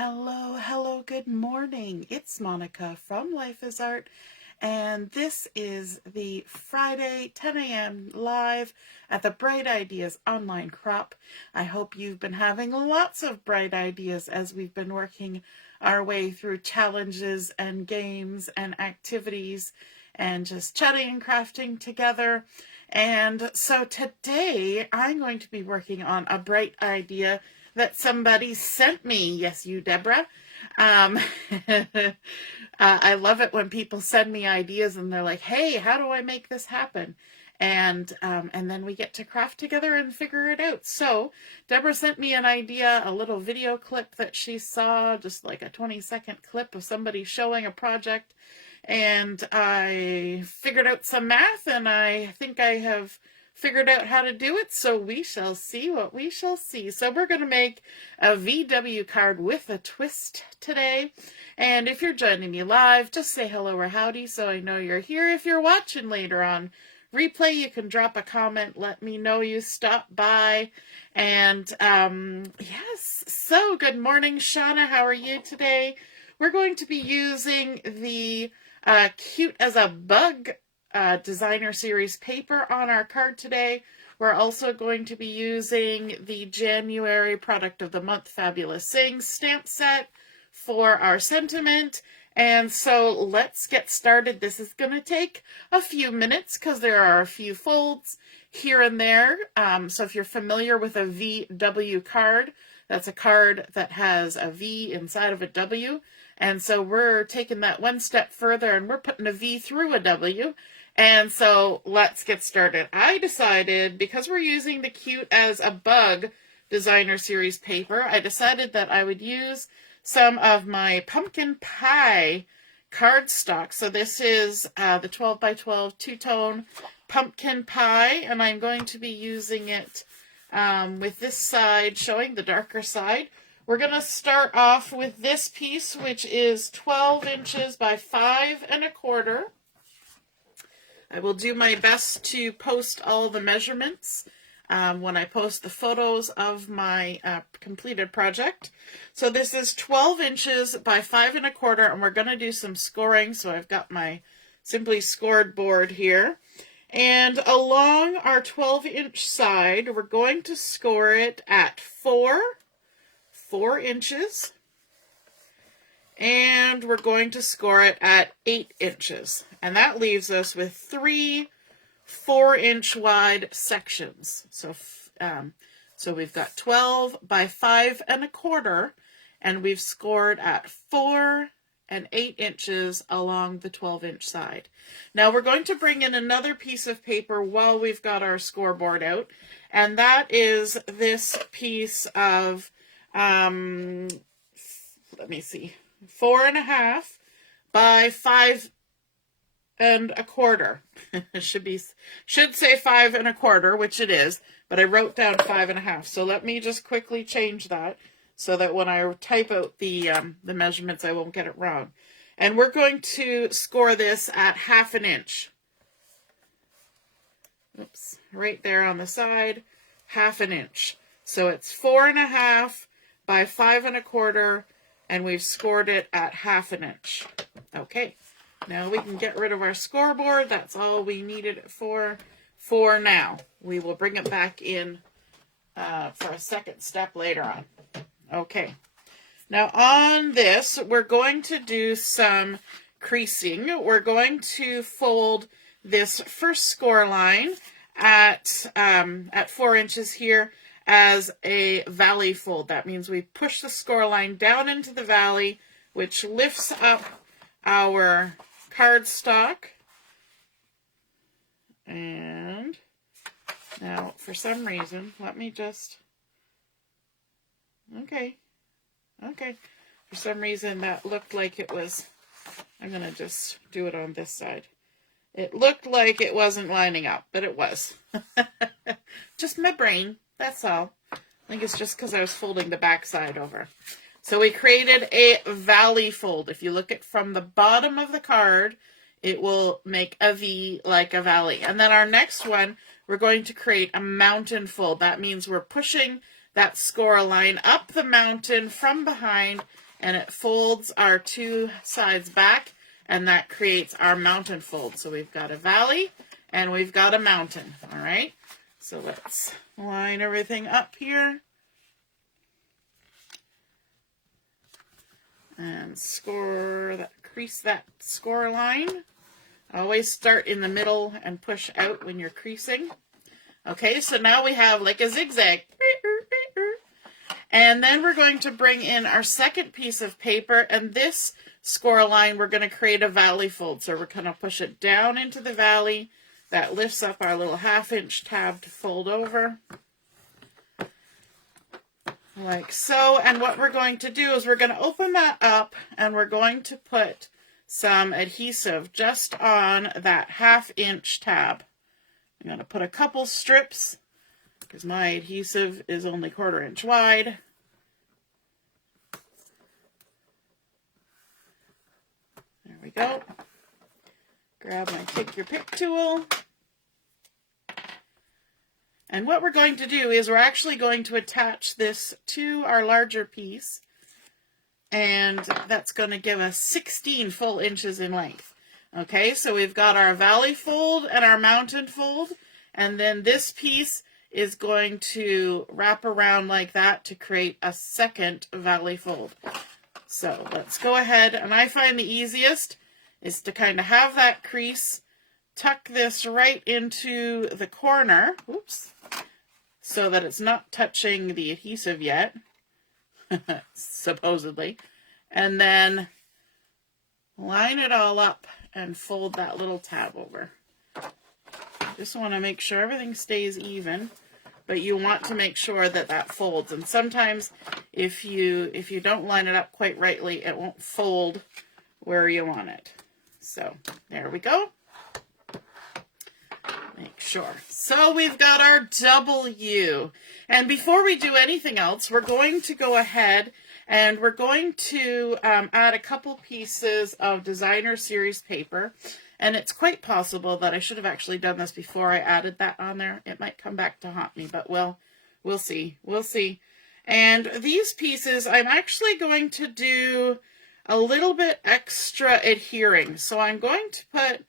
Hello, good morning. It's Monica from Life is Art, and this is the Friday 10 a.m. live at the Bright Ideas online crop. I hope you've been having lots of bright ideas as we've been working our way through challenges and games and activities and just chatting and crafting together. And so today I'm going to be working on a bright idea that somebody sent me. Yes, you, Debra. I love it when people send me ideas and they're like, hey, how do I make this happen? And then we get to craft together and figure it out. So Debra sent me an idea, a little video clip that she saw, just like a 20-second clip of somebody showing a project. And I figured out some math, and I think I have figured out how to do it, so we shall see what we shall see. So we're going to make a VW card with a twist today. And if you're joining me live, just say hello or howdy so I know you're here. If you're watching later on replay, you can drop a comment, let me know you stopped by. And yes, so good morning, Shauna. How are you today? We're going to be using the Cute as a Bug designer series paper on our card today. We're also going to be using the January product of the month Fabulous Sing stamp set for our sentiment. And so let's get started. This is going to take a few minutes because there are a few folds here and there. So if you're familiar with a VW card, that's a card that has a V inside of a W. And so we're taking that one step further and we're putting a V through a W. And so let's get started. I decided, because we're using the Cute as a Bug designer series paper, I decided that I would use some of my pumpkin pie cardstock. So this is the 12 by 12 two-tone pumpkin pie, and I'm going to be using it with this side showing the darker side. We're going to start off with this piece, which is 12 inches by 5 1/4. I will do my best to post all the measurements when I post the photos of my completed project. So this is 12 inches by 5 1/4, and we're going to do some scoring. So I've got my simply scored board here. And along our 12-inch side, we're going to score it at 4 inches. And we're going to score it at 8 inches. And that leaves us with 3 4-inch wide sections. So we've got 12 by 5 1/4, and we've scored at 4 and 8 inches along the 12-inch side. Now we're going to bring in another piece of paper while we've got our scoreboard out, and that is this piece of, let me see, 4 1/2 by 5 1/4. should say 5 1/4, which it is, but I wrote down 5 1/2. So let me just quickly change that so that when I type out the measurements, I won't get it wrong. And we're going to score this at 1/2 inch. Oops, right there on the side, 1/2 inch. So it's 4 1/2 by 5 1/4, and we've scored it at 1/2 inch. Okay, now we can get rid of our scoreboard. That's all we needed it for now. We will bring it back in for a second step later on. Okay, now on this, we're going to do some creasing. We're going to fold this first score line at 4 inches here as a valley fold. That means we push the score line down into the valley, which lifts up our cardstock. And now, for some reason, let me just, okay. For some reason, that looked like it was, I'm going to just do it on this side. It looked like it wasn't lining up, but it was. Just my brain. That's all. I think it's just because I was folding the back side over. So we created a valley fold. If you look at from the bottom of the card, it will make a V like a valley. And then our next one, we're going to create a mountain fold. That means we're pushing that score line up the mountain from behind and it folds our two sides back, and that creates our mountain fold. So we've got a valley and we've got a mountain. All right, so let's line everything up here and score that, crease that score line. Always start in the middle and push out when you're creasing. Okay, so now we have like a zigzag. And then we're going to bring in our second piece of paper, and this score line, we're going to create a valley fold. So we're going to push it down into the valley. That lifts up our little 1/2-inch tab to fold over. Like so. And what we're going to do is we're going to open that up, and we're going to put some adhesive just on that 1/2-inch tab. I'm going to put a couple strips, because my adhesive is only 1/4 inch wide. There we go. Grab my Take Your Pick tool. And what we're going to do is we're actually going to attach this to our larger piece, and that's going to give us 16 full inches in length. Okay, so we've got our valley fold and our mountain fold, and then this piece is going to wrap around like that to create a second valley fold. So let's go ahead, and I find the easiest is to kind of have that crease, tuck this right into the corner, oops, so that it's not touching the adhesive yet, supposedly, and then line it all up and fold that little tab over. Just want to make sure everything stays even, but you want to make sure that that folds. And sometimes if you don't line it up quite rightly, it won't fold where you want it. So there we go. Make sure. So we've got our W. And before we do anything else, we're going to go ahead and we're going to add a couple pieces of designer series paper. And it's quite possible that I should have actually done this before I added that on there. It might come back to haunt me, but we'll see. We'll see. And these pieces, I'm actually going to do a little bit extra adhering. So I'm going to put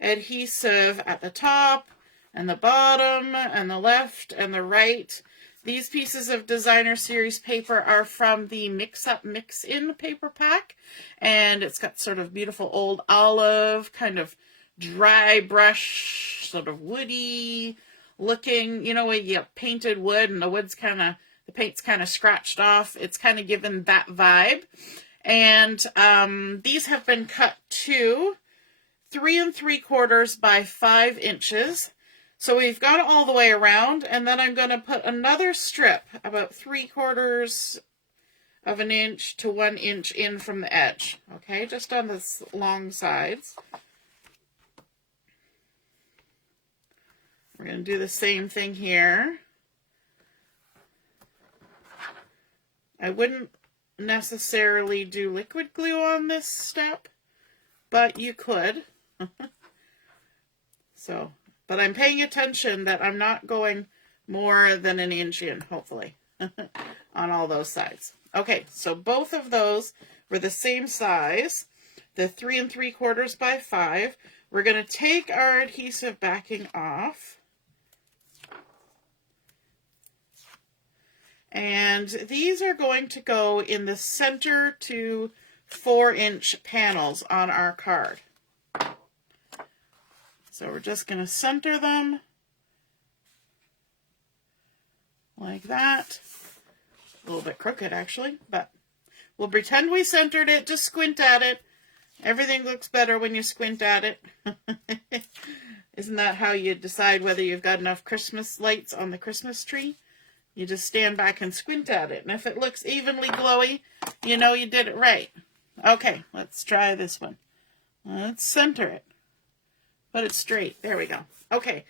adhesive at the top and the bottom and the left and the right. These pieces of designer series paper are from the Mix Up Mix In paper pack, and it's got sort of beautiful old olive, kind of dry brush, sort of woody looking, you know, when you have painted wood and the paint's kind of scratched off. It's kind of given that vibe. And these have been cut to 3 3/4 by 5 inches. So we've got it all the way around, and then I'm going to put another strip about 3/4 of an inch to 1 inch in from the edge. Okay, just on the long sides. We're going to do the same thing here. I wouldn't necessarily do liquid glue on this step, but you could. But I'm paying attention that I'm not going more than an inch in, hopefully, on all those sides. Okay, so both of those were the same size, the 3 3/4 by 5. We're going to take our adhesive backing off. And these are going to go in the center to 4-inch panels on our card. So we're just going to center them like that. A little bit crooked, actually, but we'll pretend we centered it. Just squint at it. Everything looks better when you squint at it. Isn't that how you decide whether you've got enough Christmas lights on the Christmas tree? You just stand back and squint at it. And if it looks evenly glowy, you know you did it right. Okay, let's try this one. Let's center it. Put it straight. There we go. Okay.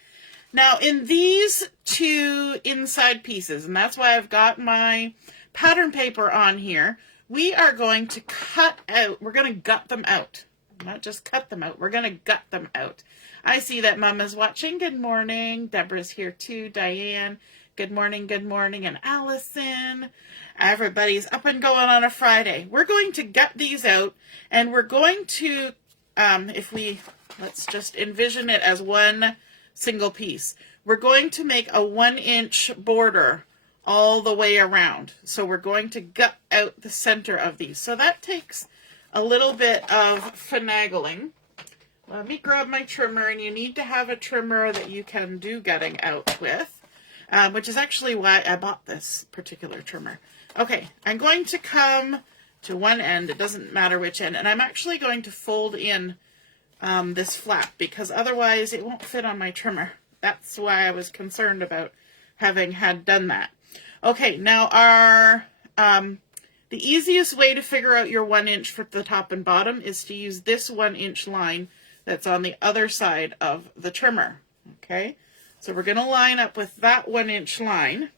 Now in these two inside pieces, and that's why I've got my pattern paper on here, we are going to cut out, we're going to gut them out. Not just cut them out, we're going to gut them out. I see that Mama's watching. Good morning. Debra's here too. Diane. Good morning, and Allison. Everybody's up and going on a Friday. We're going to gut these out, and we're going to, let's just envision it as one single piece. We're going to make a 1-inch border all the way around. So we're going to gut out the center of these. So that takes a little bit of finagling. Let me grab my trimmer, and you need to have a trimmer that you can do gutting out with, which is actually why I bought this particular trimmer. Okay, I'm going to come to one end. It doesn't matter which end, and I'm actually going to fold in this flap because otherwise it won't fit on my trimmer. That's why I was concerned about having had done that. Okay, now the easiest way to figure out your 1-inch for the top and bottom is to use this 1-inch line that's on the other side of the trimmer. Okay, so we're going to line up with that 1-inch line,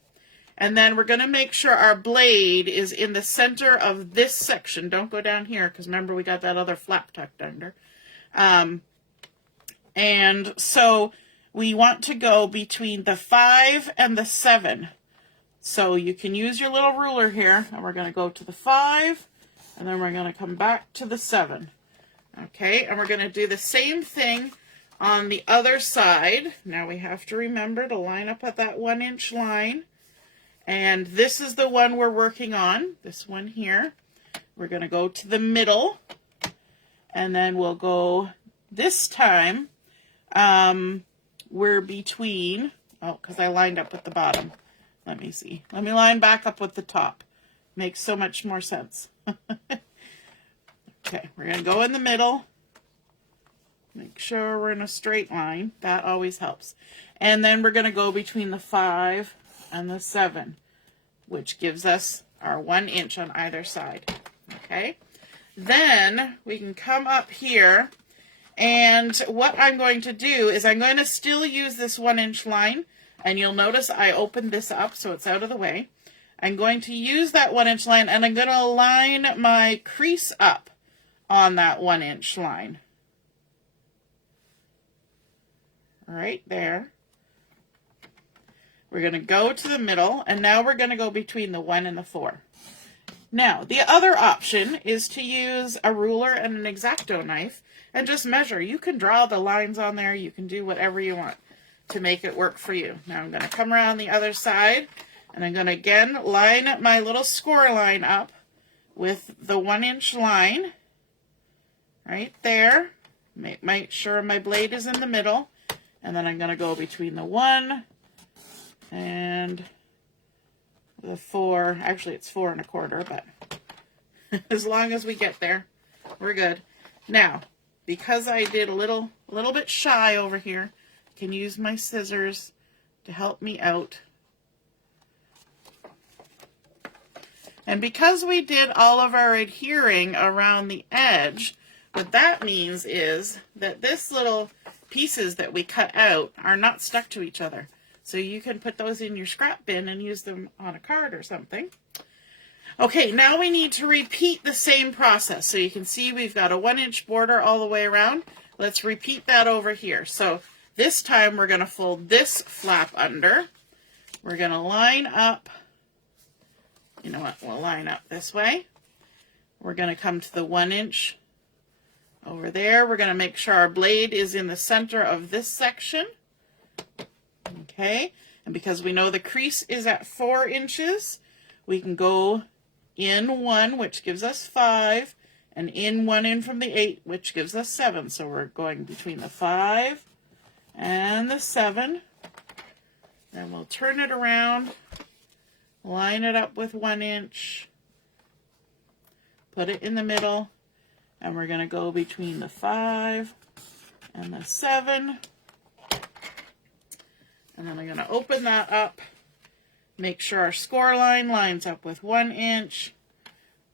and then we're going to make sure our blade is in the center of this section. Don't go down here because remember we got that other flap tucked under. And so we want to go between the 5 and the 7. So you can use your little ruler here, and we're going to go to the 5, and then we're going to come back to the 7. Okay, and we're going to do the same thing on the other side. Now we have to remember to line up at that 1-inch line. And this is the one we're working on, this one here. We're going to go to the middle, and then we'll go this time, we're between, because I lined up with the bottom. Let me see. Let me line back up with the top. Makes so much more sense. Okay, we're going to go in the middle. Make sure we're in a straight line. That always helps. And then we're going to go between the 5 and the 7, which gives us our 1-inch on either side. Okay, then we can come up here, and what I'm going to do is I'm going to still use this 1-inch line, and you'll notice I opened this up so it's out of the way. I'm going to use that 1-inch line, and I'm going to line my crease up on that 1-inch line. Right there. We're going to go to the middle, and now we're going to go between the 1 and the 4. Now, the other option is to use a ruler and an X-Acto knife and just measure. You can draw the lines on there. You can do whatever you want to make it work for you. Now I'm going to come around the other side, and I'm going to again line my little score line up with the 1-inch line right there. Make sure my blade is in the middle, and then I'm going to go between the 1 and the 4. Actually, it's 4 1/4, but as long as we get there, we're good. Now, because I did a little bit shy over here, I can use my scissors to help me out. And because we did all of our adhering around the edge, what that means is that this little pieces that we cut out are not stuck to each other. So you can put those in your scrap bin and use them on a card or something. Okay, now we need to repeat the same process. So you can see we've got a 1-inch border all the way around. Let's repeat that over here. So this time we're going to fold this flap under. We're going to line up. You know what? We'll line up this way. We're going to come to the 1-inch over there. We're going to make sure our blade is in the center of this section. Okay, and because we know the crease is at 4 inches, we can go in 1, which gives us 5, and in 1 in from the 8, which gives us 7. So we're going between the 5 and the 7. Then we'll turn it around, line it up with 1-inch, put it in the middle, and we're going to go between the 5 and the 7. And then I'm going to open that up, make sure our score line lines up with 1-inch,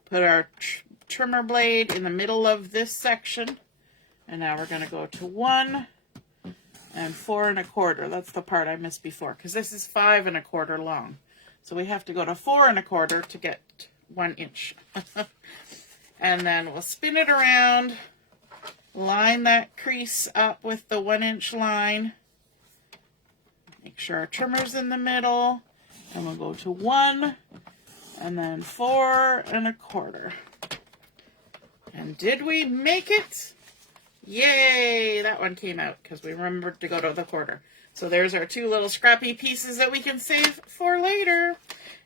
put our trimmer blade in the middle of this section, and now we're going to go to 1 and 4 1/4. That's the part I missed before, because this is 5 1/4 long. So we have to go to 4 1/4 to get 1 inch. And then we'll spin it around, line that crease up with the 1-inch line. Make sure our trimmer's in the middle. And we'll go to 1 and then 4 1/4. And did we make it? Yay! That one came out because we remembered to go to the quarter. So there's our 2 little scrappy pieces that we can save for later.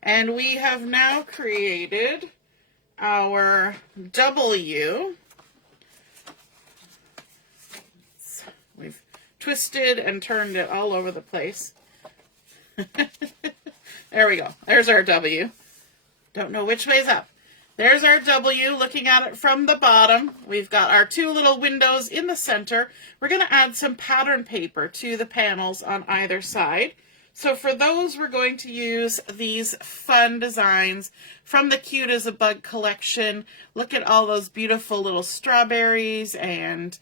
And we have now created our W. We've twisted and turned it all over the place. There we go. There's our W. Don't know which way's up. There's our W, looking at it from the bottom. We've got our 2 little windows in the center. We're going to add some pattern paper to the panels on either side. So for those, we're going to use these fun designs from the Cute as a Bug collection. Look at all those beautiful little strawberries and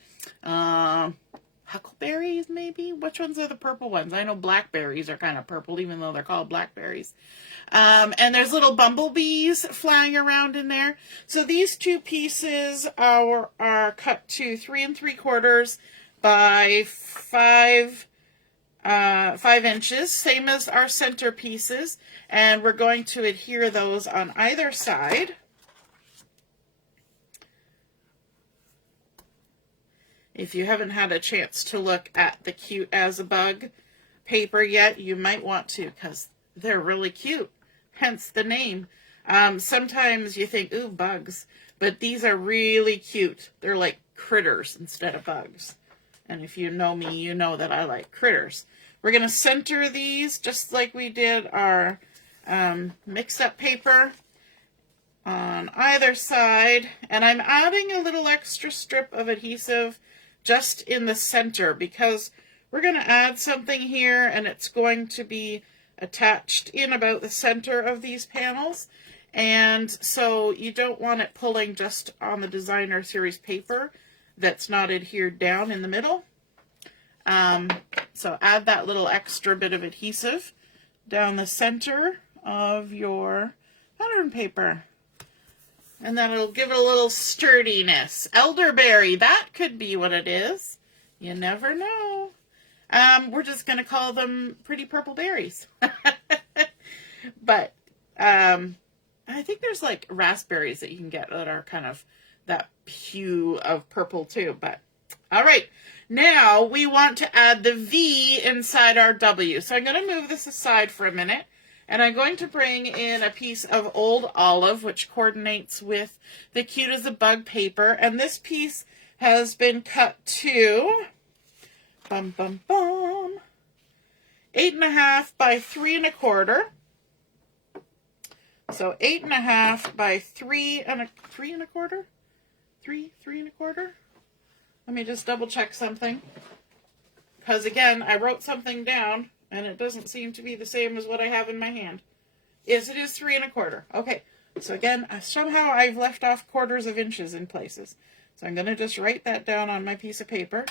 huckleberries, maybe? Which ones are the purple ones? I know blackberries are kind of purple, even though they're called blackberries. And there's little bumblebees flying around in there. So these 2 pieces are cut to 3 3/4 by 5 inches, same as our center pieces. And we're going to adhere those on either side. If you haven't had a chance to look at the Cute as a Bug paper yet, you might want to, because they're really cute, hence the name. Sometimes you think, ooh, bugs, but these are really cute. They're like critters instead of bugs. And if you know me, you know that I like critters. We're going to center these just like we did our mix-up paper on either side. And I'm adding a little extra strip of adhesive just in the center because we're going to add something here and it's going to be attached in about the center of these panels. And so you don't want it pulling just on the designer series paper that's not adhered down in the middle. So add that little extra bit of adhesive down the center of your pattern paper. And then it'll give it a little sturdiness. Elderberry, that could be what it is. You never know. We're just going to call them pretty purple berries. But I think there's like raspberries that you can get that are kind of that hue of purple too. But all right, now we want to add the V inside our W. So I'm going to move this aside for a minute. And I'm going to bring in a piece of old olive, which coordinates with the Cute as a Bug paper. And this piece has been cut to 8.5 by 3 1/4. So 8.5 by 3 1/4. 3 1/4. Let me just double check something. Because again, I wrote something down. And it doesn't seem to be the same as what I have in my hand. Yes, it is 3 1/4. Okay, so again, somehow I've left off quarters of inches in places. So I'm going to just write that down on my piece of paper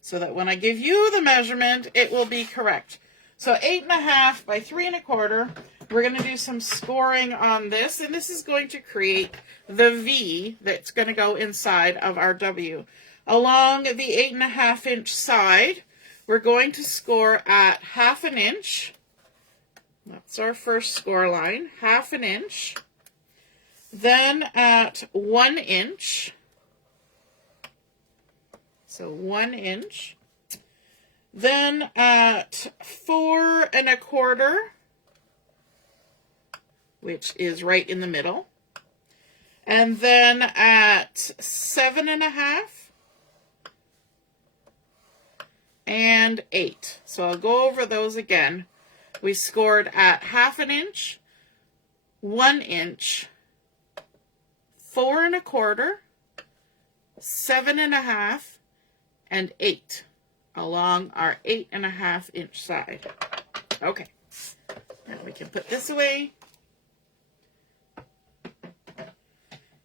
so that when I give you the measurement, it will be correct. So 8.5 by 3 1/4. We're going to do some scoring on this, and this is going to create the V that's going to go inside of our W. Along the 8.5 inch side, we're going to score at 1/2 inch. That's our first score line, 1/2 inch. Then at 1 inch. So 1 inch. Then at 4 1/4, which is right in the middle. And then at 7.5. And 8. So I'll go over those again. We scored at 1/2 inch, 1 inch, 4 1/4, 7.5, and 8 along our 8.5 inch side. Okay, now we can put this away.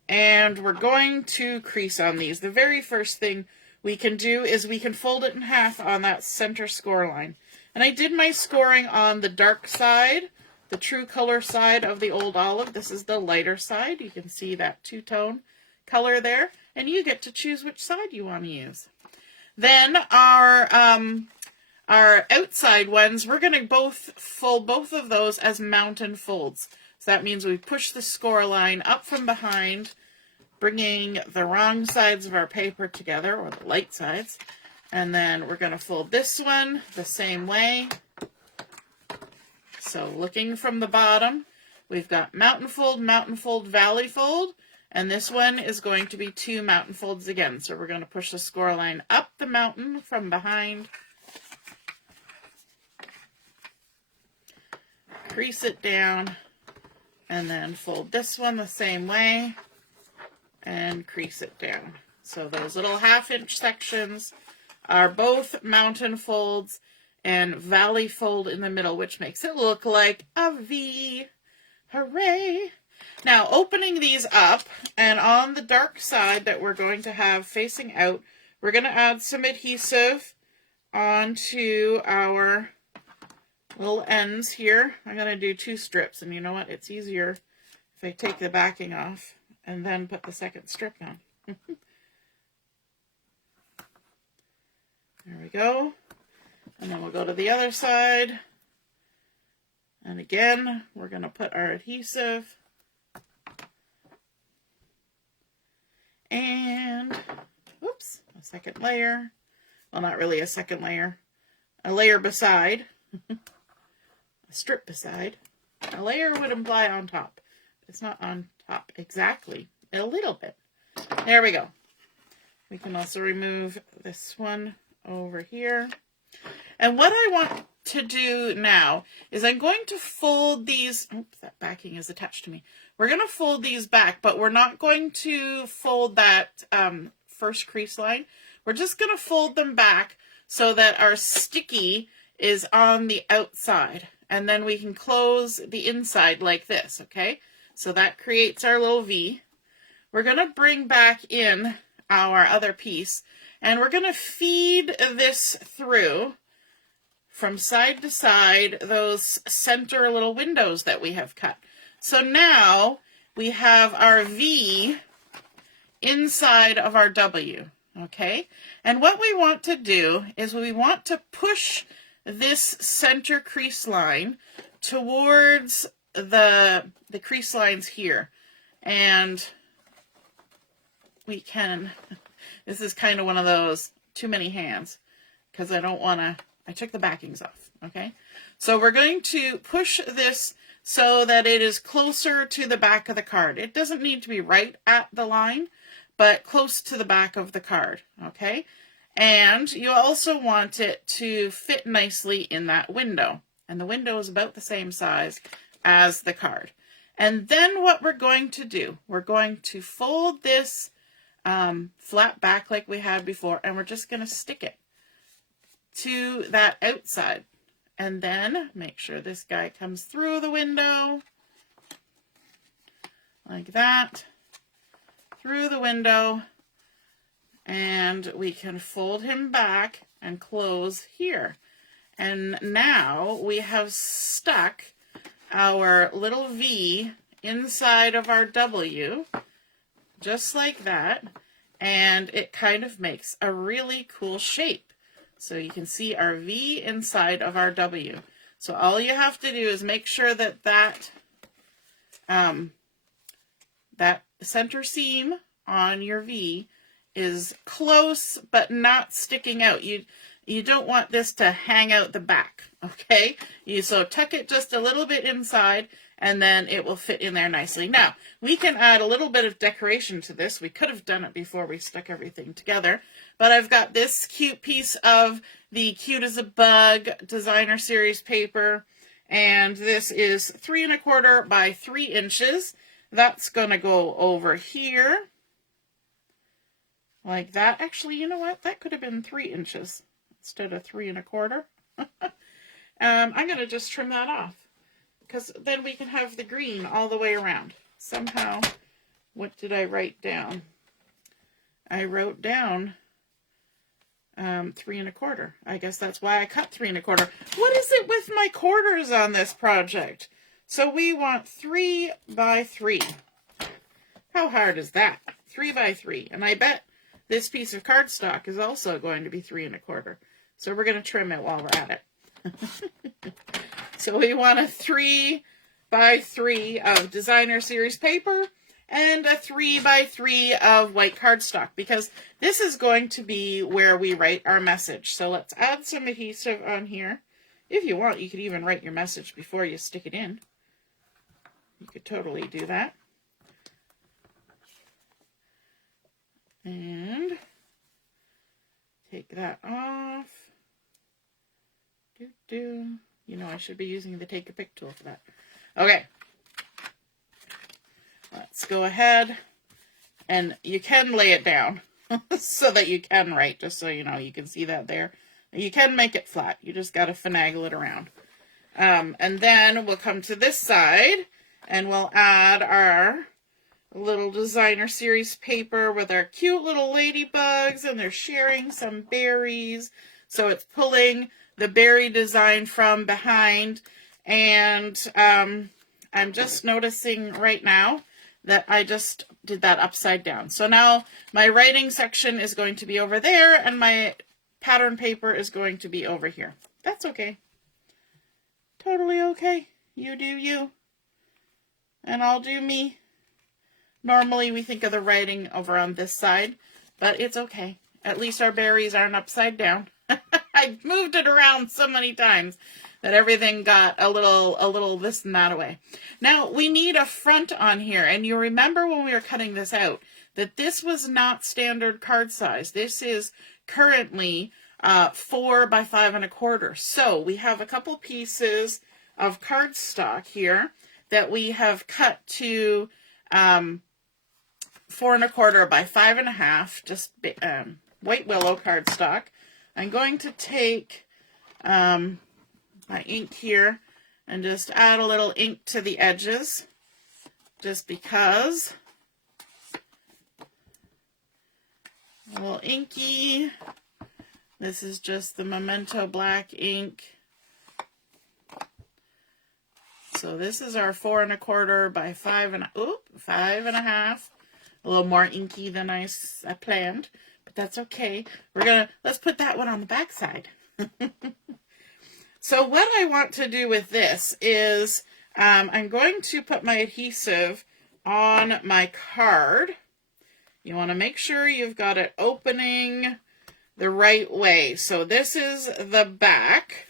And we're going to crease on these. The very first thing we can do is we can fold it in half on that center score line. And I did my scoring on the dark side, the true color side of the old olive. This is the lighter side. You can see that two-tone color there. And you get to choose which side you want to use. Then our our outside ones, we're going to fold both of those as mountain folds. So that means we push the score line up from behind, bringing the wrong sides of our paper together, or the light sides. And then we're going to fold this one the same way. So looking from the bottom, we've got mountain fold, valley fold. And this one is going to be 2 mountain folds again. So we're going to push the score line up the mountain from behind. Crease it down. And then fold this one the same way. And crease it down. So those little 1/2-inch sections are both mountain folds and valley fold in the middle, which makes it look like a V. Hooray! Now, opening these up, and on the dark side that we're going to have facing out, we're going to add some adhesive onto our little ends here. I'm going to do 2 strips, and you know what? It's easier if I take the backing off and then put the second strip on. There we go. And then we'll go to the other side. And again, we're going to put our adhesive. And, oops, a second layer. Well, not really a second layer. A layer beside. A strip beside. A layer would imply on top. It's not on top exactly. A little bit. There we go. We can also remove this one over here. And what I want to do now is I'm going to fold these. Oops, that backing is attached to me. We're going to fold these back, but we're not going to fold that first crease line. We're just going to fold them back so that our sticky is on the outside. And then we can close the inside like this, okay? So that creates our little V. We're going to bring back in our other piece, and we're going to feed this through from side to side, those center little windows that we have cut. So now we have our V inside of our W, okay? And what we want to do is we want to push this center crease line towards the crease lines here. And we can, this is kind of one of those too many hands, because I don't want to, I took the backings off, okay? So we're going to push this so that it is closer to the back of the card. It doesn't need to be right at the line, but close to the back of the card, okay? And you also want it to fit nicely in that window. And the window is about the same size as the card. And then what we're going to do, we're going to fold this flat back like we had before, and we're just going to stick it to that outside. And then make sure this guy comes through the window like that, through the window, and we can fold him back and close here. And now we have stuck our little V inside of our W, just like that, and it kind of makes a really cool shape. So you can see our V inside of our W. So all you have to do is make sure that that center seam on your V is close but not sticking out. You don't want this to hang out the back, okay? So tuck it just a little bit inside, and then it will fit in there nicely. Now, we can add a little bit of decoration to this. We could have done it before we stuck everything together, but I've got this cute piece of the Cute as a Bug designer series paper, and this is 3 1/4 by 3 inches. That's gonna go over here like that. Actually, you know what? That could have been 3 inches instead of 3 1/4. I'm gonna just trim that off, because then we can have the green all the way around. Somehow, what did I write down? I wrote down 3 1/4. I guess that's why I cut 3 1/4. What is it with my quarters on this project? So we want 3 by 3. How hard is that? 3 by 3. And I bet this piece of cardstock is also going to be 3 1/4. So we're going to trim it while we're at it. So we want a 3 by 3 of designer series paper and a 3 by 3 of white cardstock, because this is going to be where we write our message. So let's add some adhesive on here. If you want, you could even write your message before you stick it in. You could totally do that. And take that off. You know I should be using the take a pic tool for that. Okay. Let's go ahead, and you can lay it down so that you can write, just so you know, you can see that there. You can make it flat. You just got to finagle it around. And then we'll come to this side, and we'll add our little designer series paper with our cute little ladybugs, and they're sharing some berries. So it's pulling the berry design from behind. And I'm just noticing right now that I just did that upside down. So now my writing section is going to be over there, and my pattern paper is going to be over here. That's okay. Totally okay. You do you. And I'll do me. Normally we think of the writing over on this side, but it's okay. At least our berries aren't upside down. I moved it around so many times that everything got a little this and that away. Now we need a front on here, and you remember when we were cutting this out that this was not standard card size. This is currently 4 by 5 1/4. So we have a couple pieces of cardstock here that we have cut to 4 1/4 by 5 1/2, just white willow cardstock. I'm going to take my ink here and just add a little ink to the edges, just because. A little inky. This is just the Memento black ink. So this is our 4 1/4 by 5 1/2. A little more inky than I planned, but that's okay. Let's put that one on the back side. So what I want to do with this is I'm going to put my adhesive on my card. You want to make sure you've got it opening the right way. So this is the back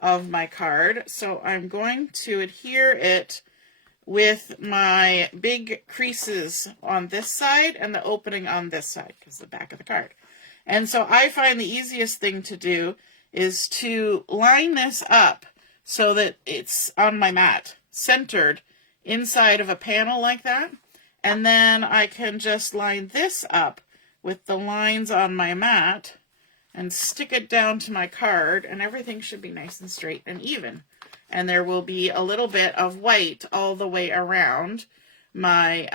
of my card. So I'm going to adhere it with my big creases on this side and the opening on this side, because the back of the card. And so I find the easiest thing to do is to line this up so that it's on my mat, centered inside of a panel like that. And then I can just line this up with the lines on my mat and stick it down to my card, and everything should be nice and straight and even. And there will be a little bit of white all the way around my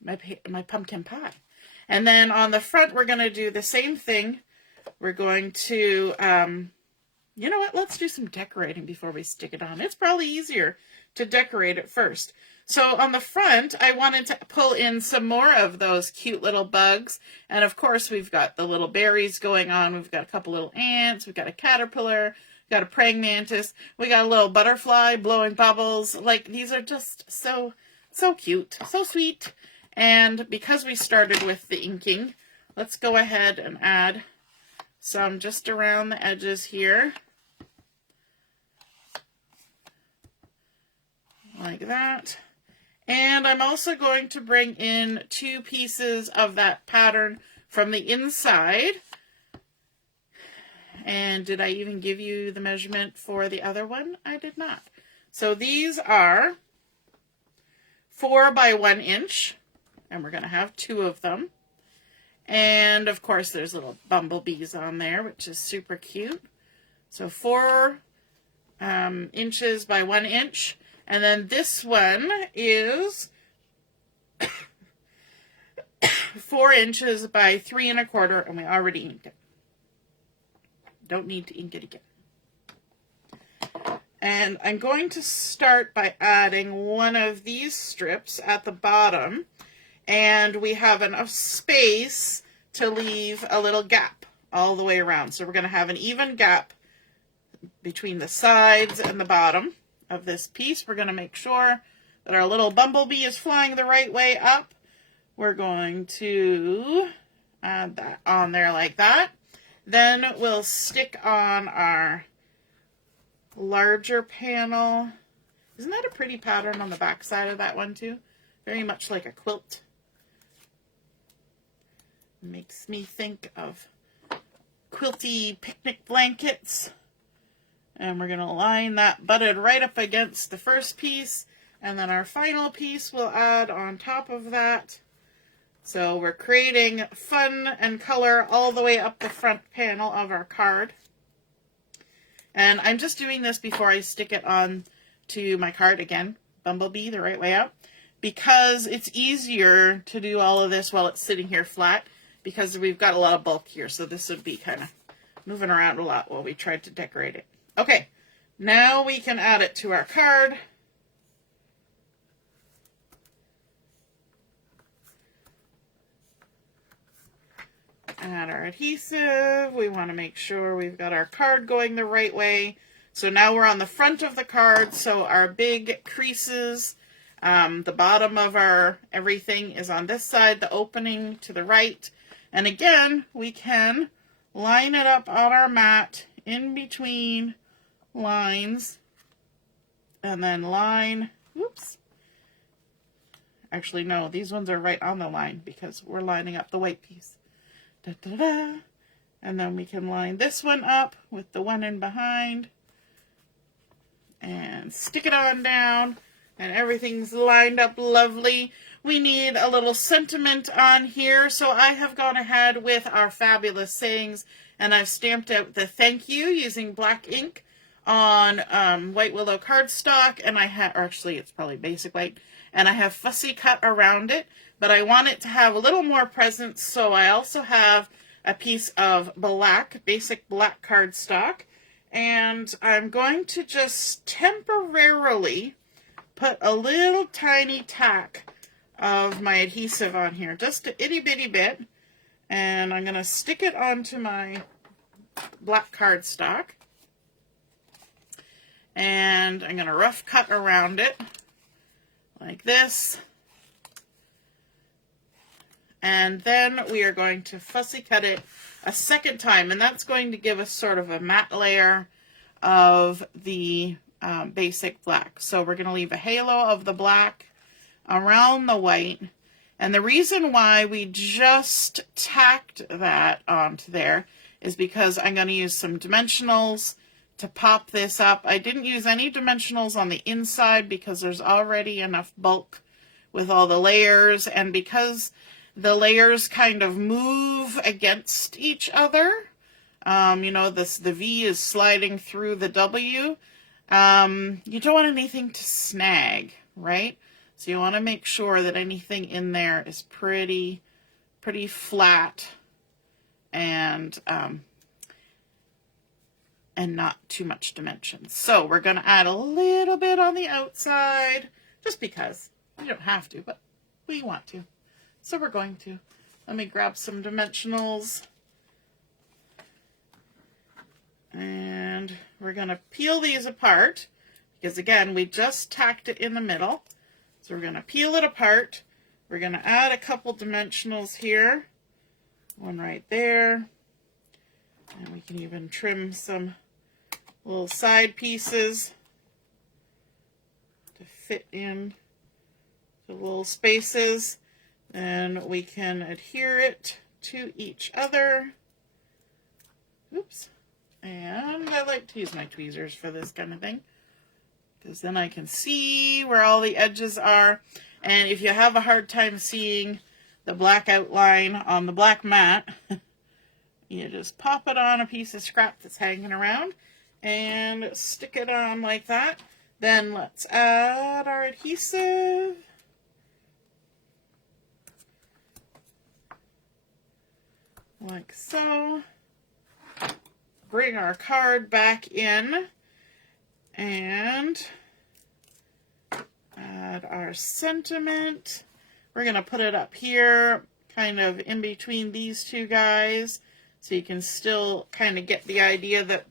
my pumpkin pie. And then on the front, we're going to do the same thing. We're going to, you know what, let's do some decorating before we stick it on. It's probably easier to decorate it first. So on the front, I wanted to pull in some more of those cute little bugs. And of course, we've got the little berries going on. We've got a couple little ants. We've got a caterpillar. We've got a praying mantis. We got a little butterfly blowing bubbles. Like, these are just so cute, so sweet. And because we started with the inking, let's go ahead and add some just around the edges here. Like that. And I'm also going to bring in 2 pieces of that pattern from the inside. And did I even give you the measurement for the other one? I did not. So these are 4 by 1 inch, and we're going to have 2 of them. And of course there's little bumblebees on there, which is super cute. So 4 inches by 1 inch. And then this one is 4 inches by 3 1/4, and we already inked it. Don't need to ink it again. And I'm going to start by adding one of these strips at the bottom, and we have enough space to leave a little gap all the way around. So we're going to have an even gap between the sides and the bottom of this piece. We're going to make sure that our little bumblebee is flying the right way up. We're going to add that on there like that. Then we'll stick on our larger panel. Isn't that a pretty pattern on the back side of that one too? Very much like a quilt. Makes me think of quilty picnic blankets. And we're going to line that butted right up against the first piece. And then our final piece we'll add on top of that. So we're creating fun and color all the way up the front panel of our card. And I'm just doing this before I stick it on to my card again. Bumblebee the right way up. Because it's easier to do all of this while it's sitting here flat. Because we've got a lot of bulk here. So this would be kind of moving around a lot while we tried to decorate it. Okay, now we can add it to our card. Add our adhesive. We want to make sure we've got our card going the right way. So now we're on the front of the card, so our big creases, the bottom of our everything is on this side, the opening to the right. And again, we can line it up on our mat in between lines and then line, oops. Actually, no, these ones are right on the line because we're lining up the white piece. Da, da, da. And then we can line this one up with the one in behind and stick it on down and everything's lined up lovely. We need a little sentiment on here, so I have gone ahead with our fabulous sayings and I've stamped out the thank you using black ink on white willow cardstock, and I have, or actually it's probably basic white, and I have fussy cut around it, but I want it to have a little more presence, so I also have a piece of black, basic black cardstock, and I'm going to just temporarily put a little tiny tack of my adhesive on here, just an itty bitty bit, and I'm going to stick it onto my black cardstock. And I'm going to rough cut around it like this. And then we are going to fussy cut it a second time. And that's going to give us sort of a matte layer of the basic black. So we're going to leave a halo of the black around the white. And the reason why we just tacked that onto there is because I'm going to use some dimensionals to pop this up. I didn't use any dimensionals on the inside because there's already enough bulk with all the layers, and because the layers kind of move against each other, you know, the V is sliding through the W, you don't want anything to snag, right? So you want to make sure that anything in there is pretty flat and not too much dimension. So we're going to add a little bit on the outside, just because. You don't have to, but we want to. So we're going to. Let me grab some dimensionals. And we're going to peel these apart, because again, we just tacked it in the middle. So we're going to peel it apart. We're going to add a couple dimensionals here. One right there. And we can even trim some little side pieces to fit in the little spaces. Then we can adhere it to each other. Oops. And I like to use my tweezers for this kind of thing, because then I can see where all the edges are. And if you have a hard time seeing the black outline on the black mat, you just pop it on a piece of scrap that's hanging around and stick it on like that. Then let's add our adhesive. Like so. Bring our card back in and add our sentiment. We're going to put it up here, kind of in between these two guys. So you can still kind of get the idea that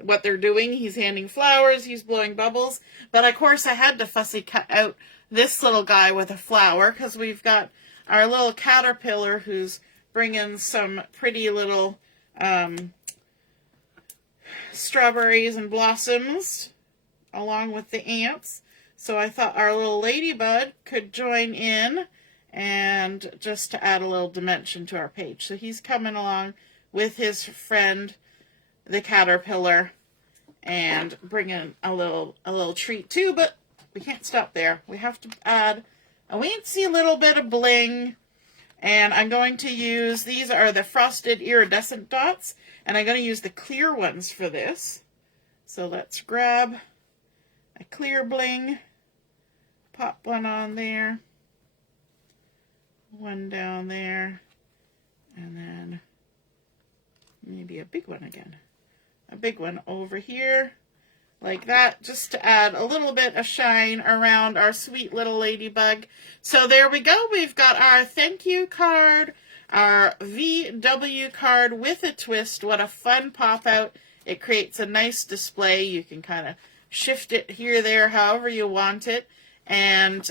what they're doing. He's handing flowers, he's blowing bubbles. But of course I had to fussy cut out this little guy with a flower because we've got our little caterpillar who's bringing some pretty little strawberries and blossoms along with the ants. So I thought our little ladybug could join in and just to add a little dimension to our page. So he's coming along with his friend, the caterpillar, and bringing a little treat too, but we can't stop there. We have to add a weensy little bit of bling, and I'm going to use, these are the frosted iridescent dots, and I'm going to use the clear ones for this. So let's grab a clear bling, pop one on there, one down there, and then maybe a big one again. A big one over here, like that, just to add a little bit of shine around our sweet little ladybug. So there we go. We've got our thank you card, our VW card with a twist. What a fun pop out. It creates a nice display. You can kind of shift it here, there, however you want it. And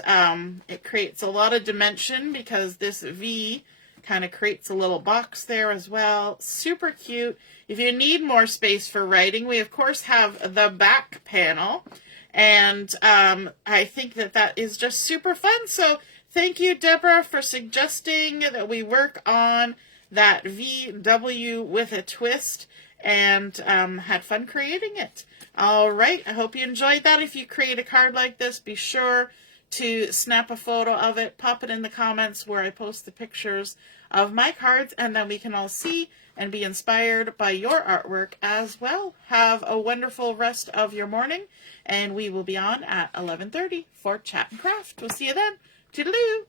it creates a lot of dimension because this V kind of creates a little box there as well. Super cute. If you need more space for writing, we of course have the back panel, and I think that is just super fun. So thank you, Deborah, for suggesting that we work on that VW with a twist, and had fun creating it. All right, I hope you enjoyed that. If you create a card like this, be sure to snap a photo of it, pop it in the comments where I post the pictures of my cards, and then we can all see and be inspired by your artwork as well. Have a wonderful rest of your morning, and we will be on at 11:30 for Chat and Craft. We'll see you then. Toodaloo!